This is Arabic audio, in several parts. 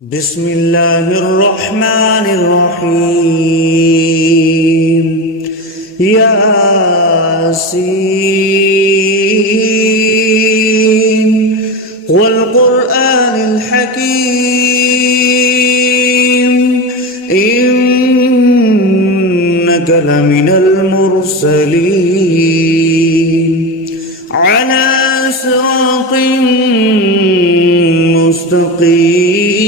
بسم الله الرحمن الرحيم. ياسين والقرآن الحكيم إنك لمن المرسلين على صراط مستقيم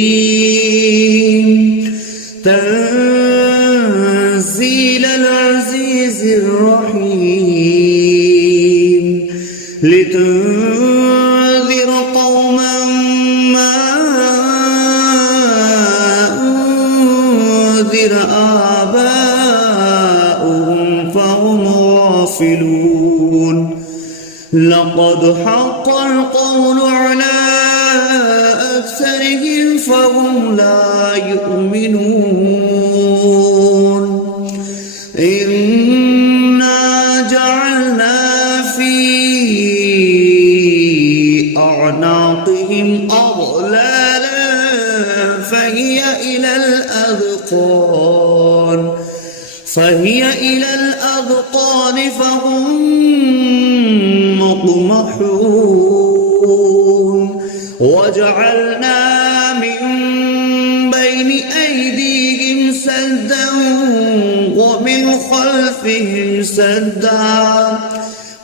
تنزيل العزيز الرحيم لتنذر قوما ما أنذر آباؤهم فهم غافلون لقد حق القول على أكثرهم فهم لا يؤمنون إنا جعلنا في أعناقهم أغلالا فهي إلى الأذقان فهم مقمحون وجعلنا من بين أيديهم سدا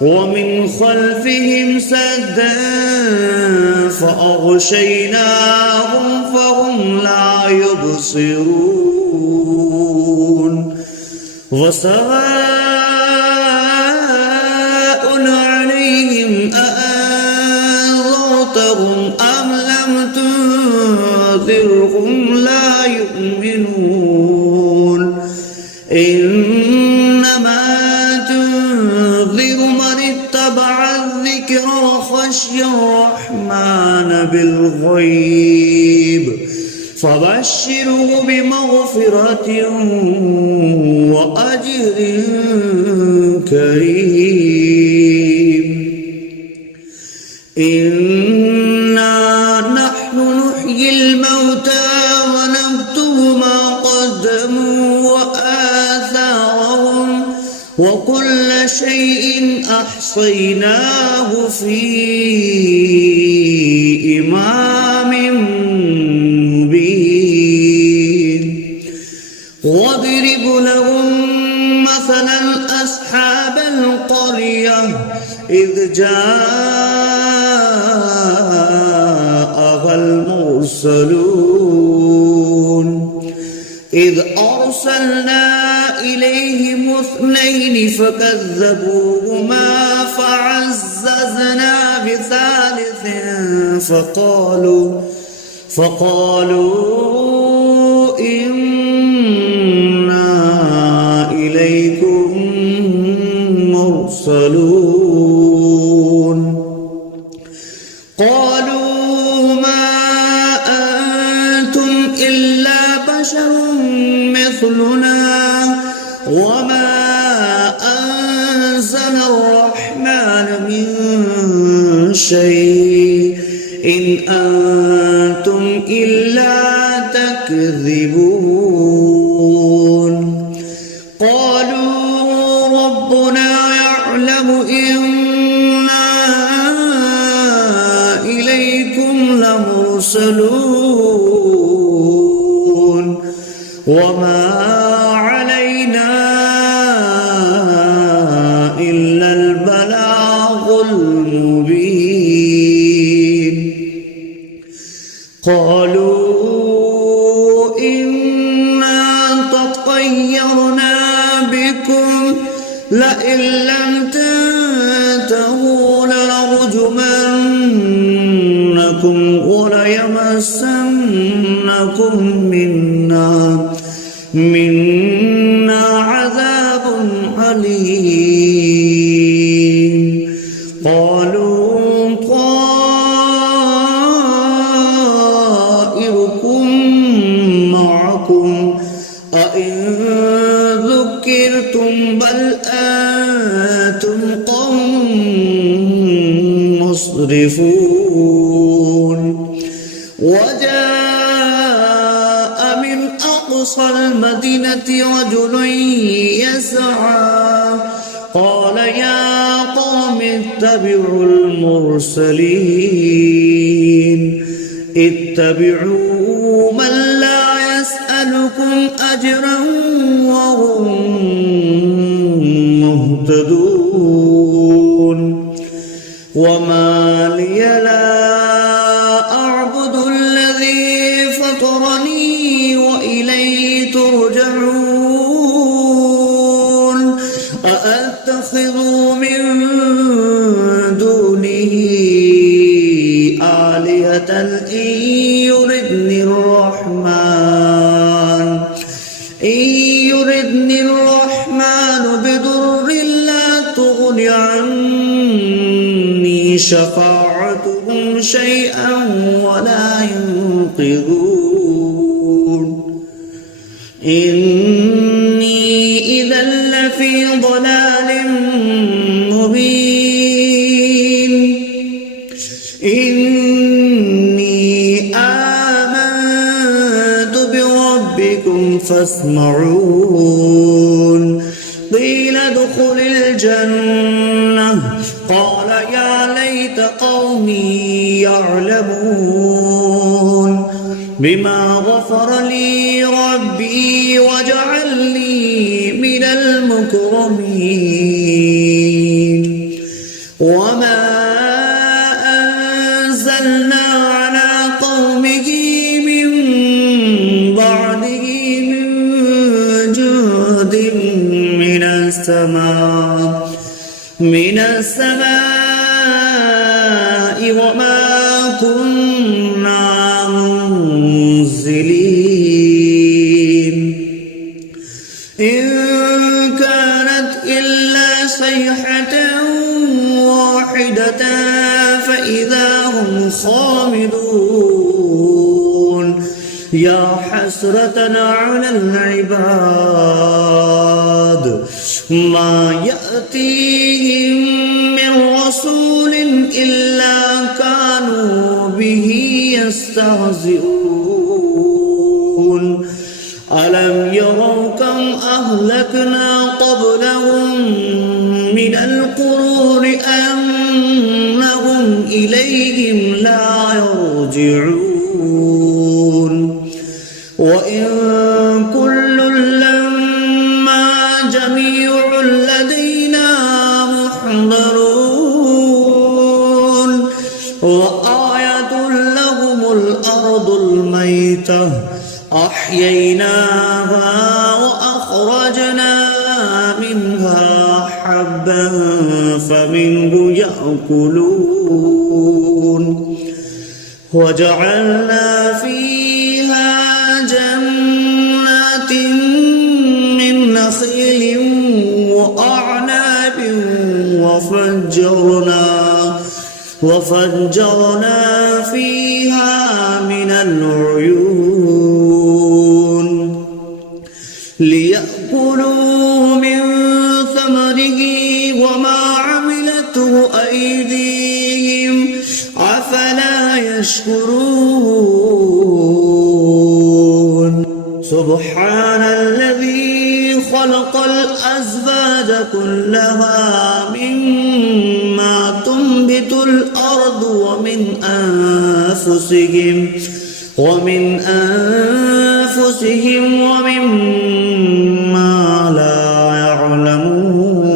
ومن خلفهم سدا فأغشيناهم فهم لا يبصرون وسواء عليهم أأنذرتهم أم لم تنذرهم لا يؤمنون إنما تنذر من اتبع الذكر وخشي الرحمن بالغيب فبشره بمغفرة وأجر كريم إنا نحن نحيي الموتى ونكتب ما قدموا وآثارهم وكل شيء أحصيناه في إمام مبين واضرب لهم مثلا أصحاب القرية إذ جاءها المرسلون إذ أرسلنا إليهم 2 فكذبوهما فعززنا بثالث فقالوا إنا إليكم مرسلون قالوا ما أنتم إلا بشر مثلنا وما أنزل الرحمن من شيء إن أنتم إلا تكذبون قالوا ربنا يعلم إنا إليكم لمرسلون وما علينا إلا البلاغ المبين قالوا إنا تطيرنا بكم لئن لم تنتهوا لنرجمنكم وليمسنكم منا عذاب أليم قالوا طائركم معكم أئن ذكرتم بل أنتم قوم مسرفون وجاء أقصى المدينة رجل يسعى قال يا قوم اتبعوا المرسلين اتبعوا من لا يسألكم أجرا وهم مهتدون وما لي لا أعبد الذي فطرني وإليه ترجعون أأتخذ من دونه آلهة إن يردني الرحمن بضر لا تغن عني شفاعتهم شيئا ولا ينقذون إني إذا لفي ضلال مبين إني آمنت بربكم فاسمعون قيل ادخل الجنة قال يا ليت قومي يعلمون بما غفر لي ربي وجعلني من المكرمين وما أنزلنا على قومه من بعده من جود من السماء وما كنا منزلين إن كانت إلا صيحة واحدة فإذا هم خامدون يا حسرة على العباد ما يأتيهم من رسول إلا كانوا به يستهزئون ألم يروا كم أهلكنا قبلهم من القرون أنهم إليهم لا يرجعون وإن كل لما جميع لدينا محضرون وآية لهم الأرض الميتة أحييناها وأخرجنا منها حبا فمنه يأكلون وجعلنا فيها جنات من نخيل وأعناب وفجرنا فيها من العيون ليأكلوا من ثمره وما عملته أيديهم أفلا يشكرون سبحان الذي خلق الأزواج كلها مما تنبت الأرض ومن أنفسهم ومما لا يعلمون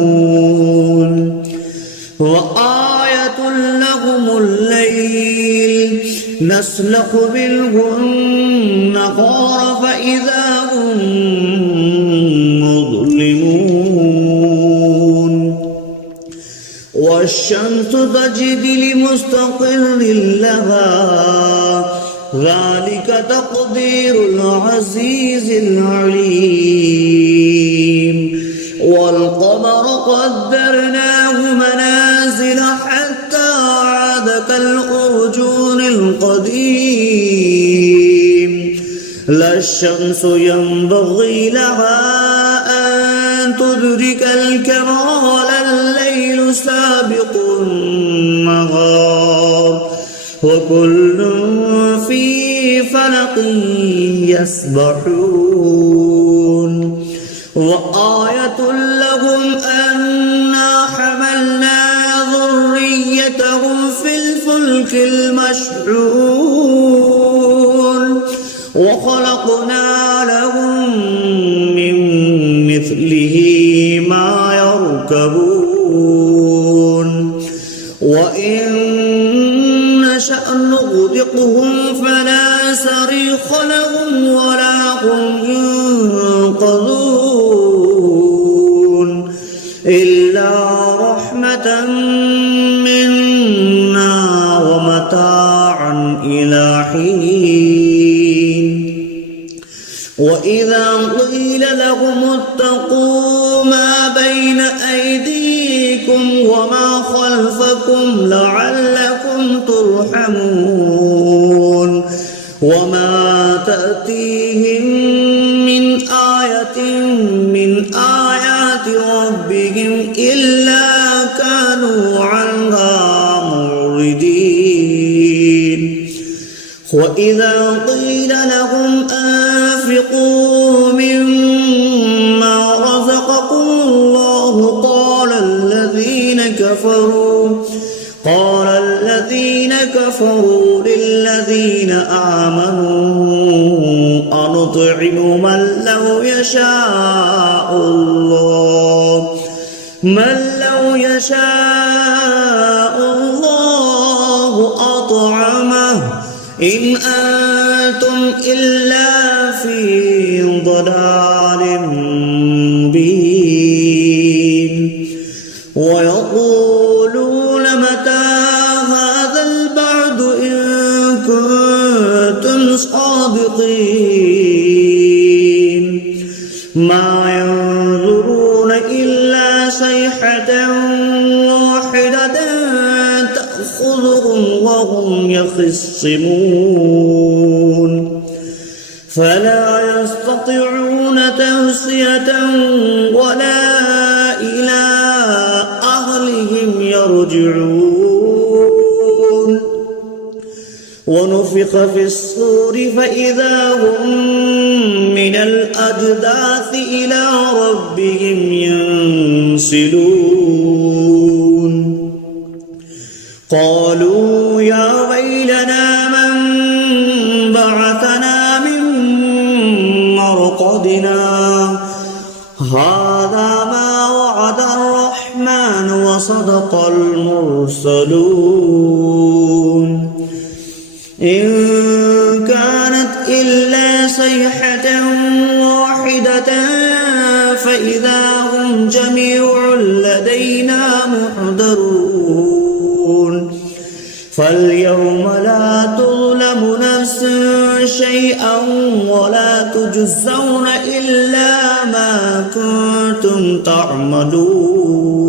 وآية لهم الليل نسلخ منه النهار فإذا هم مظلمون والشمس تجري لمستقر لها ذلك تقدير العزيز العليم والقمر قدرناه منازل حتى عاد كالأرجون القديم لا الشمس ينبغي لها أن تدرك الكمال الليل سابق النهار وكل في فلق يسبحون وآية لهم أنا حملنا ذريتهم في الفلك المشحون وخلقنا لهم من مثله ما يركبون وإن نشأ نغرقهم فلا صريخ لهم ولا هم ينقذون إلا رحمة منا ومتاعا إلى حين وإذا قيل لهم اتقوا ما بين أيديكم وما خلفكم لعلكم ترحمون وما تأتيهم من آية من آيات ربهم إلا كانوا عنها معرضين وإذا قيل لهم أنفقوا مما رزقكم الله قال الذين كفروا للذين آمنوا أنطعم من لو يشاء الله أطعمه إن أنتم إلا في ضلال مبين ويقولون متى هذا البعد إن كنتم صادقين ما ينظرون إلا صيحة واحدة تأخذهم وهم يخصمون فلا يستطيعون توصية ولا إلى أهلهم يرجعون ونفخ في الصور فإذا هم من الأجداث إلى ربهم ينسلون قالوا يا ويلنا من بعثنا من مرقدنا هذا ما وعد الرحمن وصدق المرسلون إن كانت إلا صيحة واحدة فإذا هم جميع لدينا محضرون فاليوم لا تظلم نفس شيئا ولا تجزون إلا ما كنتم تعملون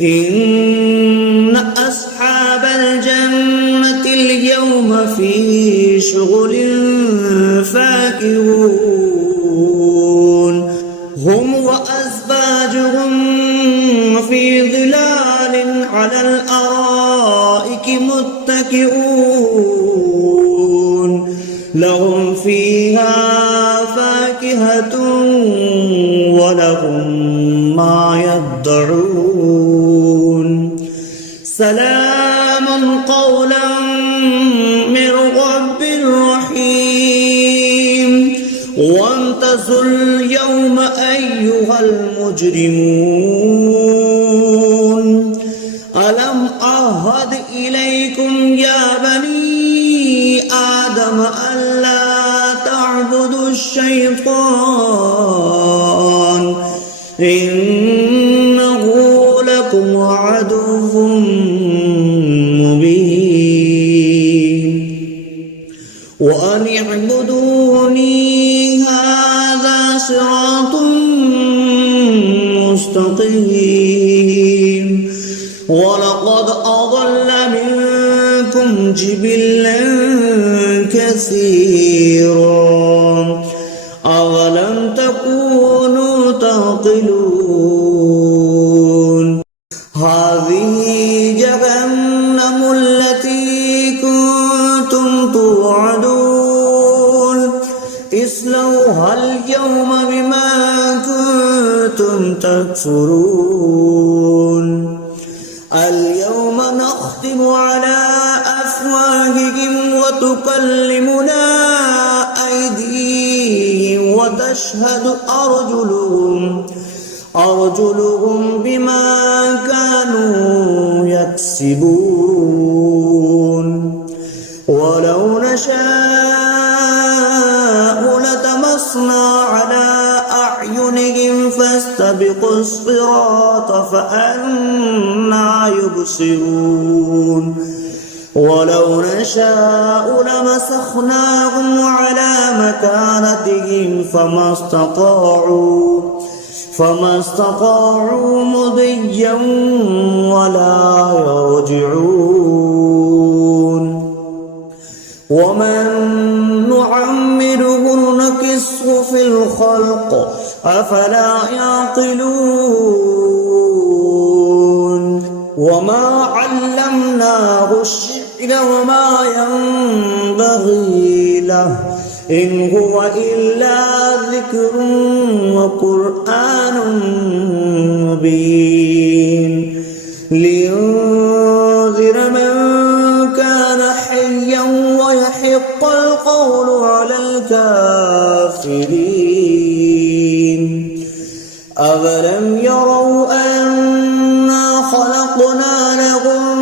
إن أصحاب الجنة اليوم في شغل فاكهون هم وأزواجهم في ظلال على الأرائك متكئون لهم فيها فاكهة ولهم ما يدعون سلام قولا من رب رحيم وامتازوا اليوم أيها المجرمون ألم أعهد إليكم يا بني آدم ألا تعبدوا الشيطان إنه لكم عدو مبين وأن اعبدوني هذا صراط مستقيم ولقد أضل منكم جبلا كثيرا أولم تكونوا تعقلون هذه جهنم التي كنتم اليوم بما كنتم تكفرون اليوم نختم على أفواههم وتكلمنا أيديهم وتشهد أرجلهم بما كانوا يكسبون ولو نشاء لطمسنا على أعينهم فاستبقوا الصراط فأنى يبصرون ولو نشاء لمسخناهم على مكانتهم فما استطاعوا مضيا ولا يرجعون ومن نعمره نكسه في الخلق أفلا يعقلون وما علمناه الشعر وما ينبغي له إن هو إلا ذكر وقرآن مبين لينذر من كان حيا ويحق القول على الكافرين أولم يروا أنا خلقنا لهم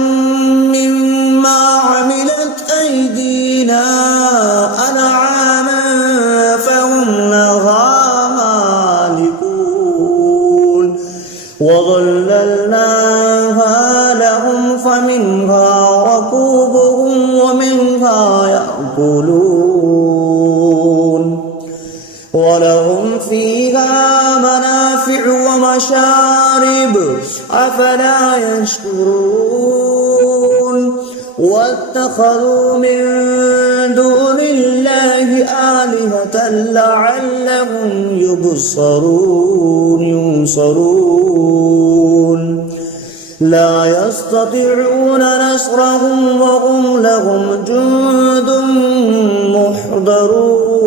مما عملت أيدينا أنعاما فهم لها مالكون وظللناها لهم فمنها ركوبهم ومنها يأكلون ولهم فيها منافع ومشارب أفلا يشكرون واتخذوا من دون الله آلهة لعلهم ينصرون لا يستطيعون نصرهم وهم لهم جند محضرون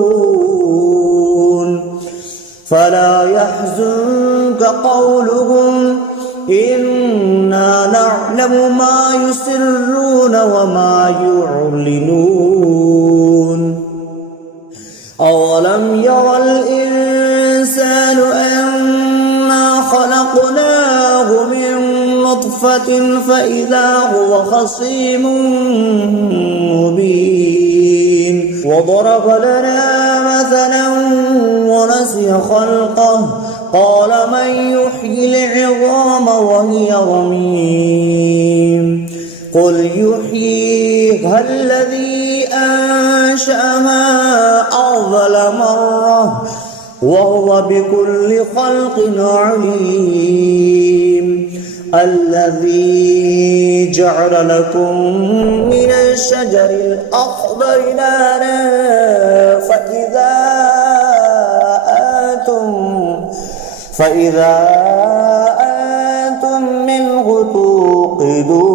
فلا يحزنك قولهم إنا نعلم ما يسرون وما يعلنون أولم ير الإنسان أنا خلقناه من نطفة فإذا هو خصيم مبين وضرب لنا مثلا ونسي خلقه قال من يحيي العظام وهي رميم قل يحييها الذي أنشأها أول مرة وهو بكل خلق عليم الذي جعل لكم من الشجر الأخضر نارا فإذا أنتم منه توقدون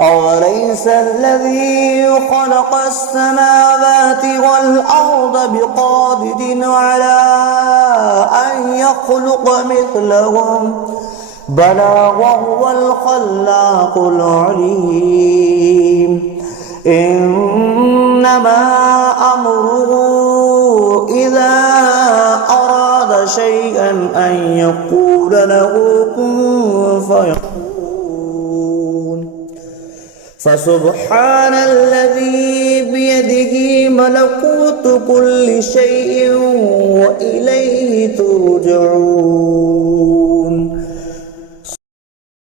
أوليس الذي خلق السماوات والأرض بقادر على أن يخلق مثلهم بلى وهو الخلاق العليم إنما أمره إذا أراد شيئا أن يقول له كن فيكون فسبحان الذي بيده ملكوت كل شيء وإليه ترجعون